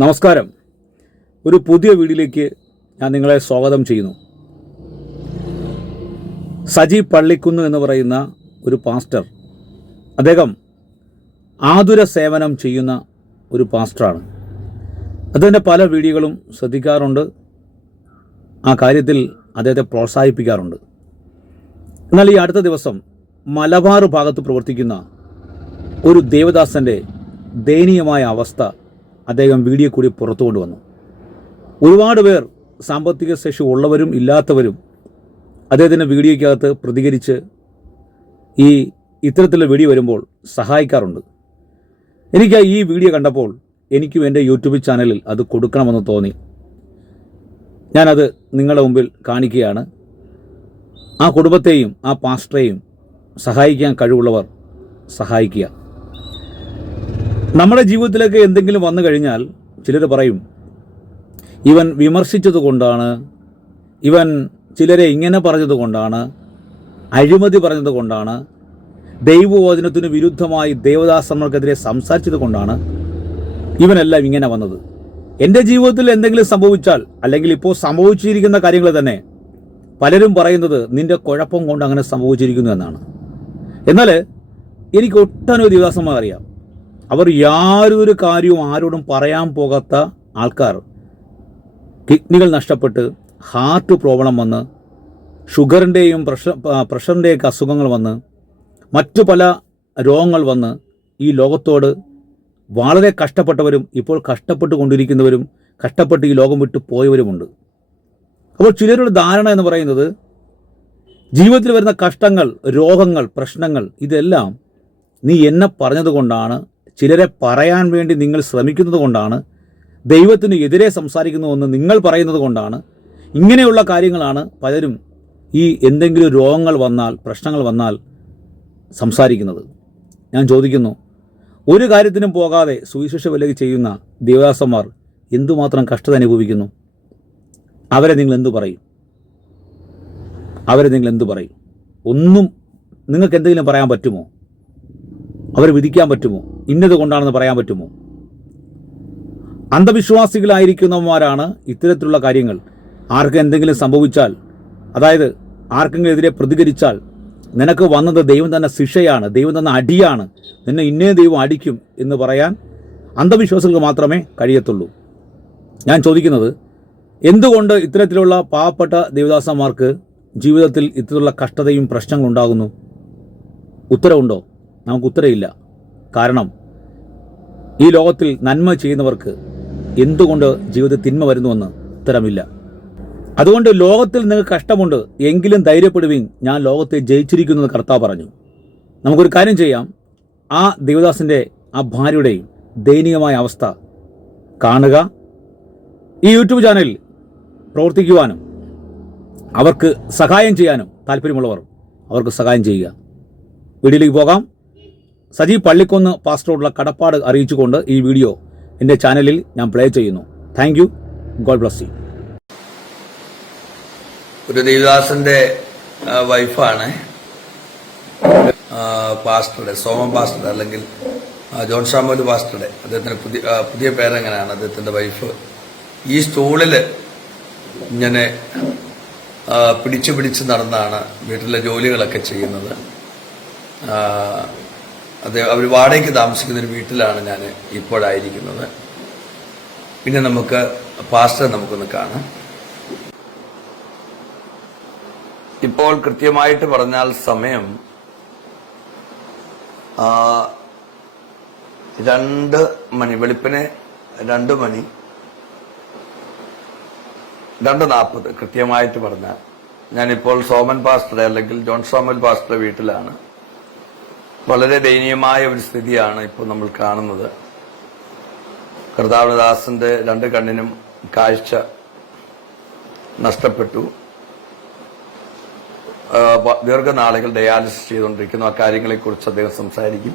നമസ്കാരം. ഒരു പുതിയ വീഡിയോയിലേക്ക് ഞാൻ നിങ്ങളെ സ്വാഗതം ചെയ്യുന്നു. സജി പള്ളിക്കുന്ന് എന്ന് പറയുന്ന ഒരു പാസ്റ്റർ അദ്ദേഹം ആതുര സേവനം ചെയ്യുന്ന ഒരു പാസ്റ്ററാണ്. അദ്ദേഹത്തിന്റെ പല വീഡിയോകളും ശ്രദ്ധിക്കാറുണ്ട്. ആ കാര്യത്തിൽ അദ്ദേഹത്തെ പ്രോത്സാഹിപ്പിക്കാറുണ്ട്. എന്നാൽ ഈ അടുത്ത ദിവസം മലബാർ ഭാഗത്ത് പ്രവർത്തിക്കുന്ന ഒരു ദേവദാസന്റെ ദയനീയമായ അവസ്ഥ അദ്ദേഹം വീഡിയോ കൂടി പുറത്തു കൊണ്ടുവന്നു. ഒരുപാട് പേർ സാമ്പത്തിക ശേഷി ഉള്ളവരും ഇല്ലാത്തവരും അദ്ദേഹത്തിന്റെ വീഡിയോയ്ക്കകത്ത് പ്രതികരിച്ച് ഈ ഇത്തരത്തിലുള്ള വീഡിയോ വരുമ്പോൾ സഹായിക്കാറുണ്ട്. എനിക്ക് ഈ വീഡിയോ കണ്ടപ്പോൾ എനിക്കും എന്റെ യൂട്യൂബ് ചാനലിൽ അത് കൊടുക്കണമെന്ന് തോന്നി. ഞാനത് നിങ്ങളുടെ മുമ്പിൽ കാണിക്കുകയാണ്. ആ കുടുംബത്തെയും ആ പാസ്റ്ററെയും സഹായിക്കാൻ കഴിവുള്ളവർ സഹായിക്കുക. നമ്മുടെ ജീവിതത്തിലേക്ക് എന്തെങ്കിലും വന്നു കഴിഞ്ഞാൽ ചിലർ പറയും ഇവൻ വിമർശിച്ചത് കൊണ്ടാണ് ഇവൻ ചിലരെ ഇങ്ങനെ പറഞ്ഞത് കൊണ്ടാണ് അഴിമതി പറഞ്ഞത് കൊണ്ടാണ് ദൈവവചനത്തിന് വിരുദ്ധമായി ദേവദാസന്മാർക്കെതിരെ സംസാരിച്ചത് കൊണ്ടാണ് ഇവനെല്ലാം ഇങ്ങനെ വന്നത്. എന്റെ ജീവിതത്തിൽ എന്തെങ്കിലും സംഭവിച്ചാൽ അല്ലെങ്കിൽ ഇപ്പോൾ സംഭവിച്ചിരിക്കുന്ന കാര്യങ്ങൾ തന്നെ പലരും പറയുന്നത് നിന്റെ കുഴപ്പം കൊണ്ട് അങ്ങനെ സംഭവിച്ചിരിക്കുന്നു എന്നാണ്. എന്നാൽ എനിക്ക് ഒട്ടനവധി ദിവസമായി അറിയാം അവർ യാതൊരു കാര്യവും ആരോടും പറയാൻ പോകാത്ത ആൾക്കാർ. കിഡ്നികൾ നഷ്ടപ്പെട്ട് ഹാർട്ട് പ്രോബ്ലം വന്ന് ഷുഗറിന്റെയും പ്രഷർ പ്രഷറിന്റെയൊക്കെ അസുഖങ്ങൾ വന്ന് മറ്റു പല രോഗങ്ങൾ വന്ന് ഈ ലോകത്തോട് വളരെ കഷ്ടപ്പെട്ടവരും ഇപ്പോൾ കഷ്ടപ്പെട്ട് കൊണ്ടിരിക്കുന്നവരും കഷ്ടപ്പെട്ട് ഈ ലോകം വിട്ടു പോയവരുമുണ്ട്. അപ്പോൾ ചിലരുടെ ധാരണ എന്ന് പറയുന്നത് ജീവിതത്തിൽ വരുന്ന കഷ്ടങ്ങൾ രോഗങ്ങൾ പ്രശ്നങ്ങൾ ഇതെല്ലാം നീ എന്നെ പറഞ്ഞതുകൊണ്ടാണ് ചിലരെ പറയാൻ വേണ്ടി നിങ്ങൾ ശ്രമിക്കുന്നത് കൊണ്ടാണ് ദൈവത്തിന് എതിരെ സംസാരിക്കുന്നുവെന്ന് നിങ്ങൾ പറയുന്നത് കൊണ്ടാണ്. ഇങ്ങനെയുള്ള കാര്യങ്ങളാണ് പലരും ഈ എന്തെങ്കിലും രോഗങ്ങൾ വന്നാൽ പ്രശ്നങ്ങൾ വന്നാൽ സംസാരിക്കുന്നത്. ഞാൻ ചോദിക്കുന്നു ഒരു കാര്യത്തിനും പോകാതെ സുവിശേഷ വിലകി ചെയ്യുന്ന ദേവദാസന്മാർ എന്തുമാത്രം കഷ്ടത അനുഭവിക്കുന്നു? അവരെ നിങ്ങൾ എന്തു പറയും? അവരെ നിങ്ങൾ എന്തു പറയും? ഒന്നും നിങ്ങൾക്ക് എന്തെങ്കിലും പറയാൻ പറ്റുമോ? അവരെ വിധിക്കാൻ പറ്റുമോ? ഇന്നത് കൊണ്ടാണെന്ന് പറയാൻ പറ്റുമോ? അന്ധവിശ്വാസികളായിരിക്കുന്നവന്മാരാണ് ഇത്തരത്തിലുള്ള കാര്യങ്ങൾ. ആർക്ക് എന്തെങ്കിലും സംഭവിച്ചാൽ അതായത് ആർക്കെങ്കിലും എതിരെ പ്രതികരിച്ചാൽ നിനക്ക് വന്നത് ദൈവം തന്നെ ശിക്ഷയാണ് ദൈവം തന്ന അടിയാണ് നിന്നെ ഇന്നേ ദൈവം അടിക്കും എന്ന് പറയാൻ അന്ധവിശ്വാസികൾക്ക് മാത്രമേ കഴിയത്തുള്ളൂ. ഞാൻ ചോദിക്കുന്നത് എന്തുകൊണ്ട് ഇത്തരത്തിലുള്ള പാവപ്പെട്ട ദേവദാസന്മാർക്ക് ജീവിതത്തിൽ ഇത്തരത്തിലുള്ള കഷ്ടതയും പ്രശ്നങ്ങളും ഉണ്ടാകുന്നു ഉത്തരവുണ്ടോ? നമുക്ക് ഉത്തരയില്ല കാരണം ഈ ലോകത്തിൽ നന്മ ചെയ്യുന്നവർക്ക് എന്തുകൊണ്ട് ജീവിതത്തിൽ തിന്മ വരുന്നുവെന്ന് ഉത്തരമില്ല. അതുകൊണ്ട് ലോകത്തിൽ നിങ്ങൾക്ക് കഷ്ടമുണ്ട് എങ്കിലും ധൈര്യപ്പെടുവീൻ ഞാൻ ലോകത്തെ ജയിച്ചിരിക്കുന്നു എന്ന് കർത്താവ് പറഞ്ഞു. നമുക്കൊരു കാര്യം ചെയ്യാം. ആ ദേവദാസിന്റെ ആ ഭാര്യയുടെയും ദയനീയമായ അവസ്ഥ കാണുക. ഈ യൂട്യൂബ് ചാനലിൽ പ്രവർത്തിക്കുവാനും അവർക്ക് സഹായം ചെയ്യാനും താല്പര്യമുള്ളവർ അവർക്ക് സഹായം ചെയ്യുക. വീഡിയോയിലേക്ക് പോകാം. സജീവ് പള്ളിക്കൊന്ന് പാസ്റ്ററോടുള്ള കടപ്പാട് അറിയിച്ചുകൊണ്ട് ഈ വീഡിയോ എന്റെ ചാനലിൽ ഞാൻ പ്ലേ ചെയ്യുന്നു. Thank you God bless you ഒരു ദേവദാസന്റെ വൈഫാണ്. പാസ്റ്ററുടെ സോമൻ പാസ്റ്ററുടെ അല്ലെങ്കിൽ ജോൺ ഷാമോൽ പാസ്റ്ററുടെ. അദ്ദേഹത്തിന്റെ പുതിയ പുതിയ പേരെങ്ങനെയാണ് അദ്ദേഹത്തിന്റെ വൈഫ്? ഈ സ്റ്റൂളിൽ ഇങ്ങനെ പിടിച്ചു പിടിച്ച് നടന്നാണ് വീട്ടിലെ ജോലികളൊക്കെ ചെയ്യുന്നത്. അത് അവർ വാടകയ്ക്ക് താമസിക്കുന്ന ഒരു വീട്ടിലാണ് ഞാൻ ഇപ്പോഴായിരിക്കുന്നത്. പിന്നെ നമുക്ക് പാസ്റ്റർ നമുക്കൊന്ന് കാണാം. ഇപ്പോൾ കൃത്യമായിട്ട് പറഞ്ഞാൽ സമയം രണ്ട് മണി വെളുപ്പിന് രണ്ട് മണി രണ്ട് നാൽപ്പത് കൃത്യമായിട്ട് പറഞ്ഞാൽ ഞാനിപ്പോൾ സോമൻ പാസ്റ്റർ അല്ലെങ്കിൽ ജോൺ സോമൻ പാസ്റ്റർ വീട്ടിലാണ്. വളരെ ദയനീയമായ ഒരു സ്ഥിതിയാണ് ഇപ്പോൾ നമ്മൾ കാണുന്നത്. കർത്താവദാസന്റെ രണ്ട് കണ്ണിനും കാഴ്ച നഷ്ടപ്പെട്ടു. ദീർഘനാളുകൾ ഡയാലിസിസ് ചെയ്തുകൊണ്ടിരിക്കുന്നു. ആ കാര്യങ്ങളെക്കുറിച്ച് അദ്ദേഹം സംസാരിക്കും.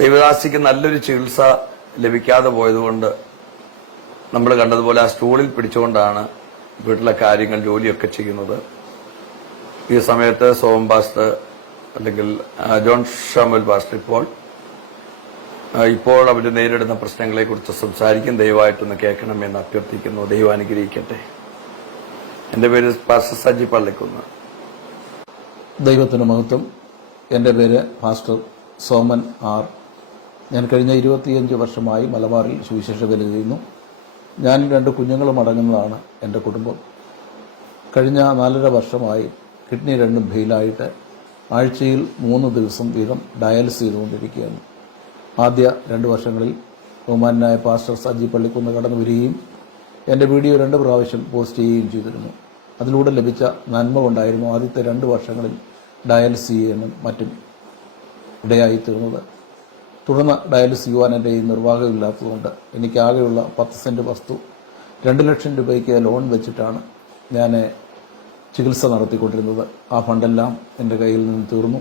ദൈവദാസിക്ക് നല്ലൊരു ചികിത്സ ലഭിക്കാതെ പോയതുകൊണ്ട് നമ്മൾ കണ്ടതുപോലെ ആ സ്റ്റൂളിൽ പിടിച്ചുകൊണ്ടാണ് വീട്ടിലെ കാര്യങ്ങൾ ജോലിയൊക്കെ ചെയ്യുന്നത്. ഈ സമയത്ത് സോംബാസ്റ്റ് അല്ലെങ്കിൽ ജോൺ ഷാമുൽ പാസ്റ്റർ ഇപ്പോൾ ഇപ്പോൾ അവർ നേരിടുന്ന പ്രശ്നങ്ങളെ കുറിച്ച് സംസാരിക്കും. ദയവായിട്ടൊന്ന് കേൾക്കണമെന്ന് അഭ്യർത്ഥിക്കുന്നു. ദൈവം അനുഗ്രഹിക്കട്ടെ. എന്റെ പേര് പാസ്റ്റർ സജി പള്ളിക്കുന്ന്. ദൈവത്തിന് മഹത്വം. എന്റെ പേര് പാസ്റ്റർ സോമൻ ആർ. ഞാൻ കഴിഞ്ഞ ഇരുപത്തിയഞ്ച് വർഷമായി മലബാറിൽ സുവിശേഷ ചെയ്യുന്നു ഞാനും രണ്ട് കുഞ്ഞുങ്ങളും അടങ്ങുന്നതാണ് എന്റെ കുടുംബം. കഴിഞ്ഞ നാലര വർഷമായി കിഡ്നി രണ്ടും ഫെയിലായിട്ട് ആഴ്ചയിൽ മൂന്ന് ദിവസം വീതം ഡയാലിസ് ചെയ്തുകൊണ്ടിരിക്കുകയാണ്. ആദ്യ രണ്ട് വർഷങ്ങളിൽ ബഹുമാനായ പാസ്റ്റർ സജി പള്ളിക്കുന്ന് കടന്നു വരികയും എന്റെ വീഡിയോ രണ്ട് പ്രാവശ്യം പോസ്റ്റ് ചെയ്യുകയും ചെയ്തിരുന്നു. അതിലൂടെ ലഭിച്ച നന്മ കൊണ്ടായിരുന്നു ആദ്യത്തെ രണ്ട് വർഷങ്ങളിൽ ഡയാലിസ് ചെയ്യാനും മറ്റും ഇടയായിത്തീർന്നത്. തുടർന്ന് ഡയാലിസ് ചെയ്യുവാൻ എന്റെ നിർവാഹമില്ലാത്തതുകൊണ്ട് എനിക്കാകെയുള്ള പത്ത് സെന്റ് വസ്തു രണ്ട് ലക്ഷം രൂപയ്ക്ക് ലോൺ വെച്ചിട്ടാണ് ഞാൻ ചികിത്സ നടത്തിക്കൊണ്ടിരുന്നത്. ആ ഫണ്ടെല്ലാം എന്റെ കയ്യിൽ നിന്ന് തീർന്നു.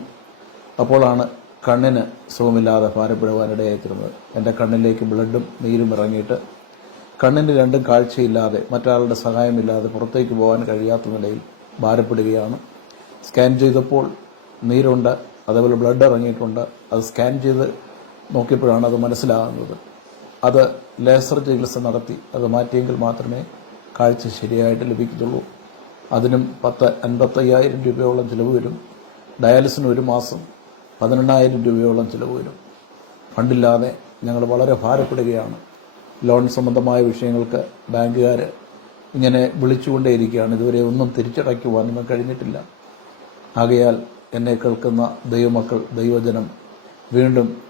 അപ്പോഴാണ് കണ്ണിന് സുഖമില്ലാതെ ഭാരപ്പെടുവാനിടയായിത്തീർന്നത് എന്റെ കണ്ണിലേക്ക് ബ്ലഡും നീരും ഇറങ്ങിയിട്ട് കണ്ണിന്റെ രണ്ടും കാഴ്ചയില്ലാതെ മറ്റാളുടെ സഹായമില്ലാതെ പുറത്തേക്ക് പോകാൻ കഴിയാത്ത നിലയിൽ ഭാരപ്പെടുകയാണ്. സ്കാൻ ചെയ്തപ്പോൾ നീരുണ്ട് അതേപോലെ ബ്ലഡ് ഇറങ്ങിയിട്ടുണ്ട്. അത് സ്കാൻ ചെയ്ത് നോക്കിയപ്പോഴാണ് അത് മനസ്സിലാകുന്നത്. അത് ലേസർ ചികിത്സ നടത്തി. അത് മാറ്റിയെങ്കിൽ മാത്രമേ കാഴ്ച ശരിയായിട്ട് ലഭിക്കത്തുള്ളൂ. അതിനും പത്ത് അൻപത്തയ്യായിരം രൂപയോളം ചിലവ് വരും. ഡയാലിസിന് ഒരു മാസം പതിനെണ്ണായിരം രൂപയോളം ചിലവ് വരും. ഫണ്ടില്ലാതെ ഞങ്ങൾ വളരെ ഭാരപ്പെടുകയാണ്. ലോൺ സംബന്ധമായ വിഷയങ്ങൾക്ക് ബാങ്കുകാർ ഇങ്ങനെ വിളിച്ചുകൊണ്ടേയിരിക്കുകയാണ്. ഇതുവരെ ഒന്നും തിരിച്ചടയ്ക്കുവാനൊന്നും കഴിഞ്ഞിട്ടില്ല. ആകയാൽ എന്നെ കേൾക്കുന്ന ദൈവമക്കൾ ദൈവജനം വീണ്ടും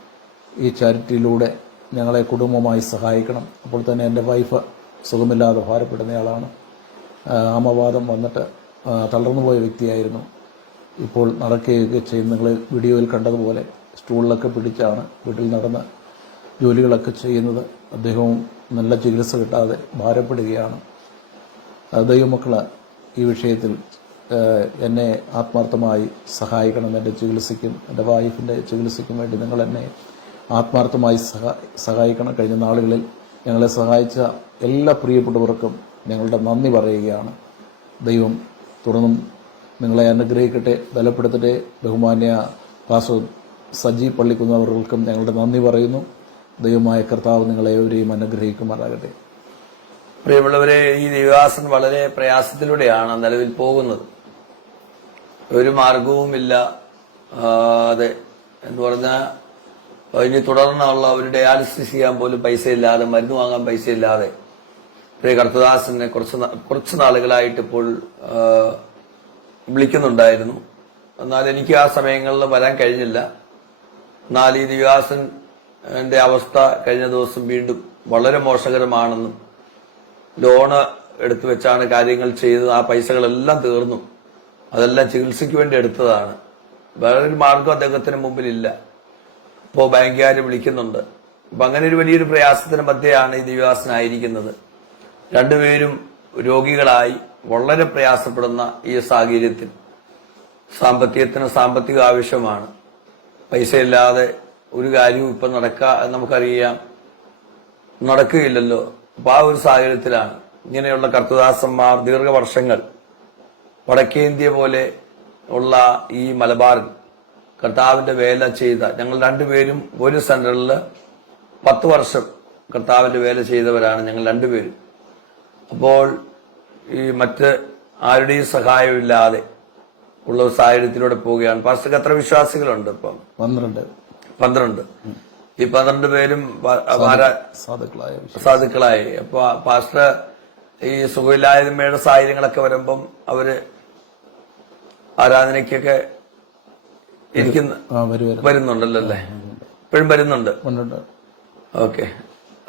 ഈ ചാരിറ്റിയിലൂടെ ഞങ്ങളെ കുടുംബമായി സഹായിക്കണം. അപ്പോൾ തന്നെ എന്റെ വൈഫ് സുഖമില്ലാതെ ഭാരപ്പെടുന്നയാളാണ്. ആമവാദം വന്നിട്ട് തളർന്നു പോയ വ്യക്തിയായിരുന്നു. ഇപ്പോൾ നടക്കുകയൊക്കെ ചെയ്യുന്ന നിങ്ങൾ വീഡിയോയിൽ കണ്ടതുപോലെ സ്റ്റൂളിലൊക്കെ പിടിച്ചാണ് വീട്ടിൽ നടന്ന് ജോലികളൊക്കെ ചെയ്യുന്നത്. അദ്ദേഹവും നല്ല ചികിത്സ കിട്ടാതെ ഭാരപ്പെടുകയാണ്. ദൈവമക്കൾ ഈ വിഷയത്തിൽ എന്നെ ആത്മാർത്ഥമായി സഹായിക്കണം എന്റെ ചികിത്സയ്ക്കും എന്റെ വൈഫിന്റെ ചികിത്സയ്ക്കും വേണ്ടി നിങ്ങൾ എന്നെ ആത്മാർത്ഥമായി സഹാ സഹായിക്കണം. കഴിഞ്ഞ നാളുകളിൽ ഞങ്ങളെ സഹായിച്ച എല്ലാ പ്രിയപ്പെട്ടവർക്കും ഞങ്ങളുടെ നന്ദി പറയുകയാണ്. ദൈവം തുടർന്നും നിങ്ങളെ അനുഗ്രഹിക്കട്ടെ ബലപ്പെടുത്തട്ടെ. ബഹുമാന്യ പാസോ സജി പള്ളിക്കുന്നവർക്കും ഞങ്ങളുടെ നന്ദി പറയുന്നു. ദൈവമായ കർത്താവ് നിങ്ങളെ ഏവരെയും അനുഗ്രഹിക്കുമാറാകട്ടെ. പ്രിയമുള്ളവരെ ഈ ദിവാസൻ വളരെ പ്രയാസത്തിലൂടെയാണ് നിലവിൽ പോകുന്നത്. ഒരു മാർഗവുമില്ല. അതെ എന്ന് പറഞ്ഞാൽ ഇനി തുടർന്നുള്ള ഒരു ഡയാലിസിസ് ചെയ്യാൻ പോലും പൈസ ഇല്ലാതെ മരുന്ന് വാങ്ങാൻ പൈസ ഇല്ലാതെ പ്രിയ കർത്തദാസിനെ കുറച്ച് കുറച്ച് നാളുകളായിട്ട് ഇപ്പോൾ വിളിക്കുന്നുണ്ടായിരുന്നു. എന്നാൽ എനിക്ക് ആ സമയങ്ങളിൽ വരാൻ കഴിഞ്ഞില്ല. എന്നാൽ ഈ ദിവാസന്റെ അവസ്ഥ കഴിഞ്ഞ ദിവസം വീണ്ടും വളരെ മോശകരമാണെന്നും ലോണ് എടുത്തു വെച്ചാണ് കാര്യങ്ങൾ ചെയ്തത്. ആ പൈസകളെല്ലാം തീർന്നു. അതെല്ലാം ചികിത്സയ്ക്ക് വേണ്ടി എടുത്തതാണ്. വേറെ ഒരു മാർഗം അദ്ദേഹത്തിന് മുമ്പിലില്ല. ഇപ്പോൾ ബാങ്കുകാർ വിളിക്കുന്നുണ്ട്. അപ്പൊ അങ്ങനെ ഒരു വലിയൊരു പ്രയാസത്തിന് മധ്യയാണ് ഈ ദിവാസനായിരിക്കുന്നത് രണ്ടുപേരും രോഗികളായി വളരെ പ്രയാസപ്പെടുന്ന ഈ സാഹചര്യത്തിൽ സാമ്പത്തികത്തിന് സാമ്പത്തിക ആവശ്യമാണ്. പൈസയില്ലാതെ ഒരു കാര്യവും ഇപ്പൊ നടക്ക നമുക്കറിയാം. നടക്കുകയില്ലല്ലോ. അപ്പൊ ആ ഒരു സാഹചര്യത്തിലാണ് ഇങ്ങനെയുള്ള കർത്തദാസന്മാർ ദീർഘവർഷങ്ങൾ വടക്കേന്ത്യ പോലെ ഉള്ള ഈ മലബാറിൽ കർത്താവിന്റെ വേല ചെയ്ത ഞങ്ങൾ രണ്ടുപേരും ഒരു സെന്ററിൽ പത്ത് വർഷം കർത്താവിന്റെ വേല ചെയ്തവരാണ് ഞങ്ങൾ രണ്ടുപേരും. അപ്പോൾ ഈ മറ്റ് ആരുടെയും സഹായമില്ലാതെ ഉള്ള ഒരു സാഹചര്യത്തിലൂടെ പോവുകയാണ്. പാസ്റ്റർക്ക് എത്ര വിശ്വാസികളുണ്ട് ഇപ്പം? പന്ത്രണ്ട്. പന്ത്രണ്ട്. ഈ പന്ത്രണ്ട് പേരും സാധുക്കളായ അപ്പൊ പാസ്റ്റർ ഈ സുഖമില്ലായ്മയുടെ സാഹചര്യങ്ങളൊക്കെ വരുമ്പം അവർ ആരാധനയ്ക്കൊക്കെ ഇരിക്കുന്ന വരുന്നുണ്ടല്ലോ അല്ലേ? ഇപ്പോഴും വരുന്നുണ്ട്. ഓക്കെ.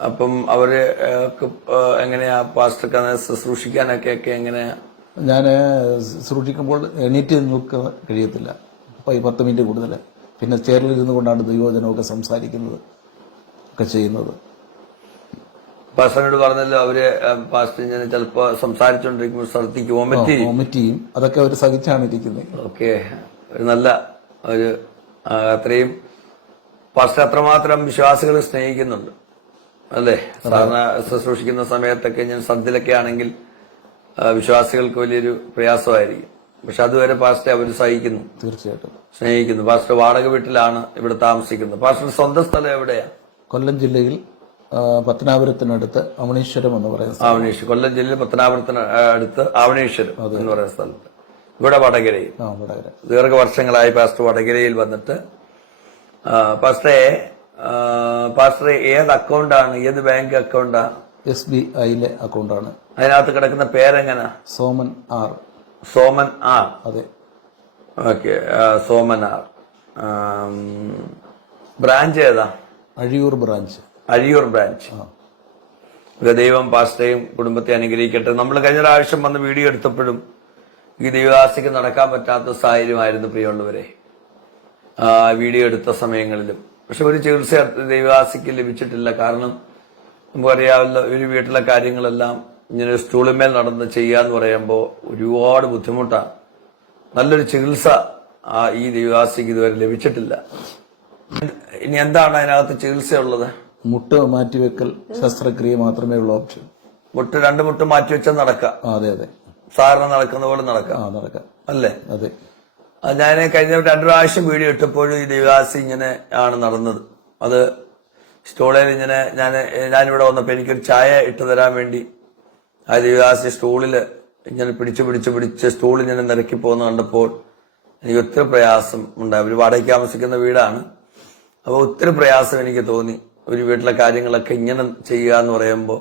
അപ്പം അവരെ എങ്ങനെയാ പാസ്റ്റർക്ക് ശുശ്രൂഷിക്കാനൊക്കെ ഒക്കെ എങ്ങനെയാ? ഞാൻ ശുശ്രൂഷിക്കുമ്പോൾ എണീറ്റ് നിൽക്കാൻ കഴിയത്തില്ല. അപ്പോൾ ഈ പത്ത് മിനിറ്റ് കൂടുതൽ പിന്നെ ചേറിലിരുന്നു കൊണ്ടാണ് ദൈവജനമൊക്കെ സംസാരിക്കുന്നത് ഒക്കെ ചെയ്യുന്നത്. പാസ്റ്ററിനോട് പറഞ്ഞല്ലോ അവർ പാസ്റ്റർ ഞാൻ ചിലപ്പോ സംസാരിച്ചോണ്ടിരിക്കുമ്പോൾ ശ്രദ്ധിക്കും വോമിറ്റ് ചെയ്യും. ചെയ്യും. അതൊക്കെ അവർ സഹിച്ചാണ് ഇരിക്കുന്നത് ഓക്കെ. ഒരു നല്ല ഒരു അത്രയും പാസ്റ്റർ അത്രമാത്രം വിശ്വാസികളെ സ്നേഹിക്കുന്നുണ്ട്. അല്ലേ? സാധാരണ ശുശ്രൂഷിക്കുന്ന സമയത്തൊക്കെ ഞാൻ സദ്യയിലൊക്കെ ആണെങ്കിൽ വിശ്വാസികൾക്ക് വലിയൊരു പ്രയാസമായിരിക്കും. പക്ഷെ അതുവരെ പാസ്റ്റർ അവർ സഹിക്കുന്നു. തീർച്ചയായിട്ടും. സ്നേഹിക്കുന്നു. പാസ്റ്റർ വാടക വീട്ടിലാണ് ഇവിടെ താമസിക്കുന്നത്. പാസ്റ്റർ സ്വന്തം സ്ഥലം എവിടെയാ? കൊല്ലം ജില്ലയിൽ പത്തനാപുരത്തിനടുത്ത് അവണീശ്വരം എന്ന് പറയുന്ന സ്ഥലം. ആവണീശ്വരം കൊല്ലം ജില്ലയിൽ പത്തനാപുരത്തിന് അടുത്ത് അവണീശ്വരം എന്ന് പറയുന്ന സ്ഥലത്ത് ഇവിടെ വടകരയിൽ. ദീർഘ വർഷങ്ങളായി പാസ്റ്റർ വടകരയിൽ വന്നിട്ട് പാസ്റ്ററെ പാസ്റ്ററെ ഏത് അക്കൗണ്ടാണ്? ഏത് ബാങ്ക് അക്കൗണ്ടാ? എസ് ബി ഐയിലെ അക്കൗണ്ടാണ്. അതിനകത്ത് കിടക്കുന്ന പേരെങ്ങനാ? സോമൻ ആർ. സോമൻ ആർ. അതെ. Okay Soman R. ബ്രാഞ്ച് ഏതാ? അഴിയൂർ ബ്രാഞ്ച്. അഴിയൂർ ബ്രാഞ്ച്. ദൈവം പാസ്റ്റയും കുടുംബത്തെ അനുഗ്രഹിക്കട്ടെ. നമ്മൾ കഴിഞ്ഞ പ്രാവശ്യം വന്ന് വീഡിയോ എടുത്തപ്പോഴും ഈ ദൈവദാസിക്ക് നടക്കാൻ പറ്റാത്ത സാഹചര്യമായിരുന്നു പ്രിയമുള്ളവരെ. വീഡിയോ എടുത്ത സമയങ്ങളിലും. പക്ഷെ ഒരു ചികിത്സ ദൈവാസിക്ക് ലഭിച്ചിട്ടില്ല. കാരണം നമുക്കറിയാവുന്ന ഒരു വീട്ടിലെ കാര്യങ്ങളെല്ലാം ഇങ്ങനെ സ്റ്റൂളിന്മേൽ നടന്ന് ചെയ്യാന്ന് പറയുമ്പോൾ ഒരുപാട് ബുദ്ധിമുട്ടാണ്. നല്ലൊരു ചികിത്സ ആ ഈ ദൈവാസിക്ക് ഇതുവരെ ലഭിച്ചിട്ടില്ല. ഇനി എന്താണ് അതിനകത്ത് ചികിത്സയുള്ളത്? മുട്ട് മാറ്റിവെക്കൽ ശസ്ത്രക്രിയ മാത്രമേ ഉള്ളൂ ഓപ്ഷൻ. മുട്ട് രണ്ട് മുട്ട് മാറ്റിവെച്ചാൽ നടക്കാം. അതെ അതെ. സാധാരണ നടക്കുന്ന പോലെ നടക്കാം. അല്ലേ? അത്. ഞാൻ കഴിഞ്ഞ രണ്ടു പ്രാവശ്യം വീഡിയോ ഇട്ടപ്പോഴും ഈ ദേവദാസി ഇങ്ങനെ ആണ് നടന്നത്. അത് സ്റ്റോളിൽ ഇങ്ങനെ ഞാൻ ഞാനിവിടെ വന്നപ്പോൾ എനിക്കൊരു ചായ ഇട്ട് തരാൻ വേണ്ടി ആ ദേവദാസി സ്റ്റൂളിൽ ഇങ്ങനെ പിടിച്ച് പിടിച്ച് പിടിച്ച് സ്റ്റോളിൽ ഇങ്ങനെ നിരക്കി പോകുന്ന കണ്ടപ്പോൾ എനിക്ക് ഒത്തിരി പ്രയാസം ഉണ്ടായി. ഒരു വാടകയ്ക്ക് താമസിക്കുന്ന വീടാണ്. അപ്പോൾ ഒത്തിരി പ്രയാസം എനിക്ക് തോന്നി. ഒരു വീട്ടിലെ കാര്യങ്ങളൊക്കെ ഇങ്ങനെ ചെയ്യുക എന്ന് പറയുമ്പോൾ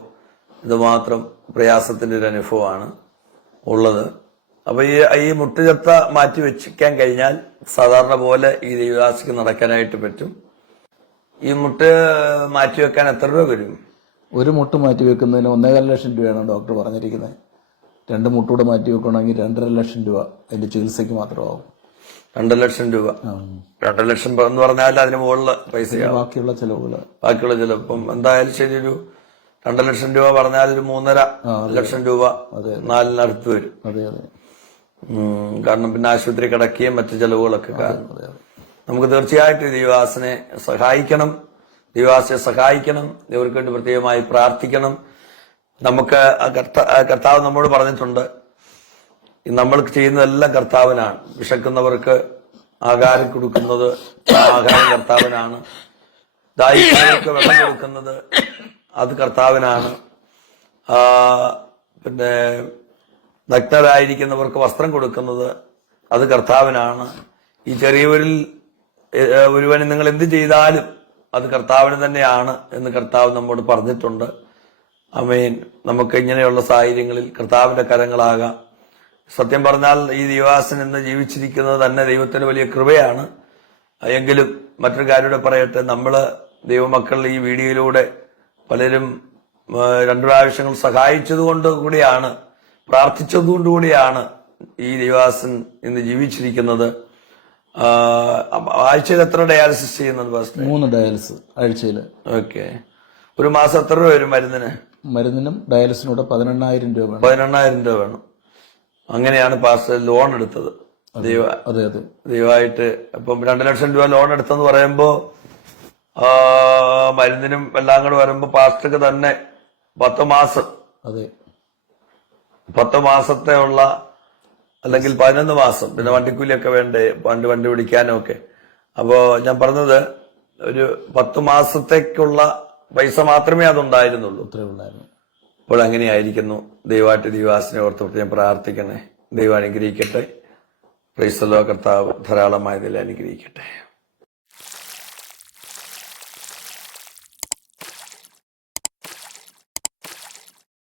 ഇതുമാത്രം പ്രയാസത്തിന്റെ ഒരു അനുഭവമാണ് ഉള്ളത്. അപ്പൊ ഈ ഈ മുട്ടുചത്ത മാറ്റി വെച്ചിക്കാൻ കഴിഞ്ഞാൽ സാധാരണ പോലെ ഈ ദേവദാസിക്ക് നടക്കാനായിട്ട് പറ്റും. ഈ മുട്ട് മാറ്റി വെക്കാൻ എത്ര രൂപ വരും? ഒരു മുട്ട് മാറ്റി വെക്കുന്നതിന് ഒന്നേകാൽ ലക്ഷം രൂപയാണ് ഡോക്ടർ പറഞ്ഞിരിക്കുന്നത്. രണ്ട് മുട്ടൂടെ മാറ്റി വെക്കണമെങ്കിൽ രണ്ടര ലക്ഷം രൂപ അതിന്റെ ചികിത്സയ്ക്ക് മാത്രമാവും. രണ്ടര ലക്ഷം രൂപ. ആ. രണ്ടര ലക്ഷം എന്ന് പറഞ്ഞാൽ അതിന് മുകളിൽ പൈസ ബാക്കിയുള്ള ചിലവുകൾ ബാക്കിയുള്ള ചിലവ്. ഇപ്പം എന്തായാലും ശരി ഒരു രണ്ടര ലക്ഷം രൂപ പറഞ്ഞാൽ ഒരു മൂന്നര ലക്ഷം രൂപ നാലിനടുത്ത് വരും. അതെ അതെ. കാരണം പിന്നെ ആശുപത്രി കിടക്കുകയും മറ്റു ചെലവുകളൊക്കെ അതെ നമുക്ക് തീർച്ചയായിട്ടും ദൈവാസിനെ സഹായിക്കണം. ദൈവാസിനെ സഹായിക്കണം. ഇവർക്ക് വേണ്ടി പ്രത്യേകമായി പ്രാർത്ഥിക്കണം. നമുക്ക് കർത്താവ് നമ്മോട് പറഞ്ഞിട്ടുണ്ട് നമ്മൾ ചെയ്യുന്നതെല്ലാം കർത്താവിനാണ്. വിശക്കുന്നവർക്ക് ആഹാരം കൊടുക്കുന്നത് ആഹാരം കർത്താവിനാണ്. ദാഹിക്കുന്നവർക്ക് വെള്ളം കൊടുക്കുന്നത് അത് കർത്താവിനാണ്. പിന്നെ നഗ്നരായിരിക്കുന്നവർക്ക് വസ്ത്രം കൊടുക്കുന്നത് അത് കർത്താവിനാണ്. ഈ ചെറിയവരിൽ ഒരുവന് നിങ്ങൾ എന്ത് ചെയ്താലും അത് കർത്താവിന് തന്നെയാണ് എന്ന് കർത്താവ് നമ്മോട് പറഞ്ഞിട്ടുണ്ട്. അമേൻ നമുക്ക് ഇങ്ങനെയുള്ള സാഹചര്യങ്ങളിൽ കർത്താവിന്റെ കരങ്ങളാകാം. സത്യം പറഞ്ഞാൽ ഈ ദൈവാസൻ എന്ന് ജീവിച്ചിരിക്കുന്നത് തന്നെ ദൈവത്തിന് വലിയ കൃപയാണ്. എങ്കിലും മറ്റൊരു കാര്യം കൂടെ പറയട്ടെ നമ്മൾ ദൈവമക്കൾ ഈ വീഡിയോയിലൂടെ പലരും രണ്ടു പ്രാവശ്യങ്ങൾ സഹായിച്ചതുകൊണ്ട് കൂടിയാണ് പ്രാർത്ഥിച്ചതുകൊണ്ട് കൂടിയാണ് ഈ ദേവാസൻ ഇന്ന് ജീവിച്ചിരിക്കുന്നത്. ആഴ്ചയിൽ എത്ര ഡയാലിസിസ് ചെയ്യുന്നത് മൂന്ന് ഡയാലിസിസ് ആഴ്ചയിൽ. ഓക്കെ. ഒരു മാസം എത്ര രൂപ വരും മരുന്നിന്? മരുന്നിനും ഡയാലിസിനൂടെ പതിനെണ്ണായിരം രൂപ പതിനെണ്ണായിരം രൂപ വേണം. അങ്ങനെയാണ് പാസ്റ്റർ ലോൺ എടുത്തത്. ദൈവ അതെ അതെ. ദൈവമായിട്ട് ഇപ്പം രണ്ട് ലക്ഷം രൂപ ലോൺ എടുത്തെന്ന് പറയുമ്പോ ആ, മരുന്നിനും എല്ലാം കൂടെ വരുമ്പോൾ പാസ്റ്റർക്ക് തന്നെ പത്ത് മാസം. അതെ. പത്ത് മാസത്തെ ഉള്ള അല്ലെങ്കിൽ പതിനൊന്ന് മാസം പിന്നെ വണ്ടിക്കൂലിയൊക്കെ വേണ്ടേ വണ്ടി വണ്ടി പിടിക്കാനും ഒക്കെ അപ്പോ ഞാൻ പറഞ്ഞത് ഒരു പത്ത് മാസത്തേക്കുള്ള പൈസ മാത്രമേ അതുണ്ടായിരുന്നുള്ളൂ. അപ്പോൾ അങ്ങനെയായിരിക്കുന്നു. ദൈവമായിട്ട് ദൈവാസിനെ ഓർത്ത് ഞാൻ പ്രാർത്ഥിക്കണേ. ദൈവം അനുഗ്രഹിക്കട്ടെ. പ്രൈസലോ കർത്താവ് ധാരാളമായതിൽ അനുഗ്രഹിക്കട്ടെ.